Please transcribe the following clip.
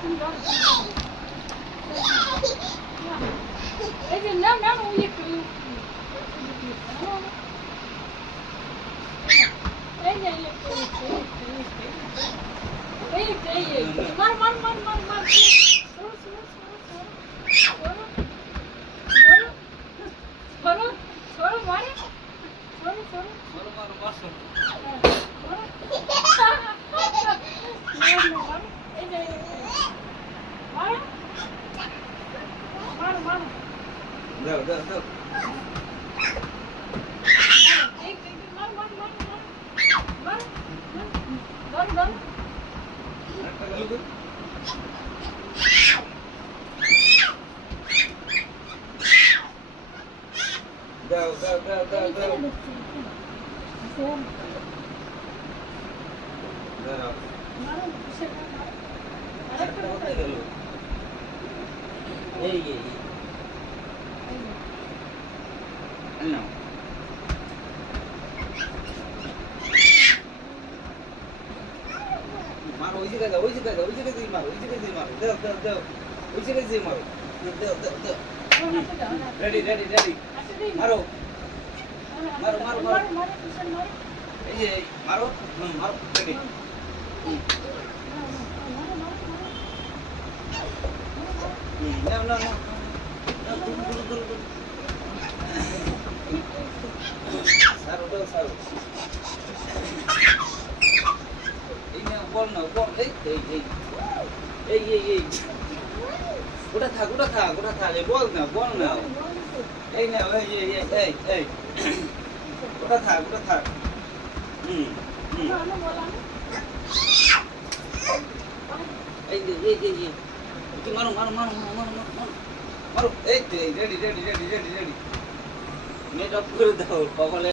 এই যে নাও নাও ওই একটু এই যে এই মার মার মার মার মার সরো সরো সরো সরো সরো সরো মারে সরো সরো মারো মারো মার সরো এই যে মার মার মার দাও দাও দাও এই মার মার মার মার মার মার একটা গেল তো দাও দাও দাও দাও দাও দাও আরেকটা কোথায় গেল এই নাও মারো ওই জায়গায় যাও ওই জায়গায় যাও ওই জায়গায় দিয়ে মারো ওই জায়গায় দিয়ে মারো দাও দাও দাও ওই জায়গায় দিয়ে মারো দাও দাও দাও রেডি রেডি রেডি মারো মারো মারো মারো এই যে মারো মারো রেডি নাও নাও নাও সারো দাও সারো এই নাও বল নাও বল এই এই এই এই ওটা থাক এই বল নাও এই নাও এই ওটা থাক এই তুই মারো এই রেডি নেট অফ করে দাও কপালে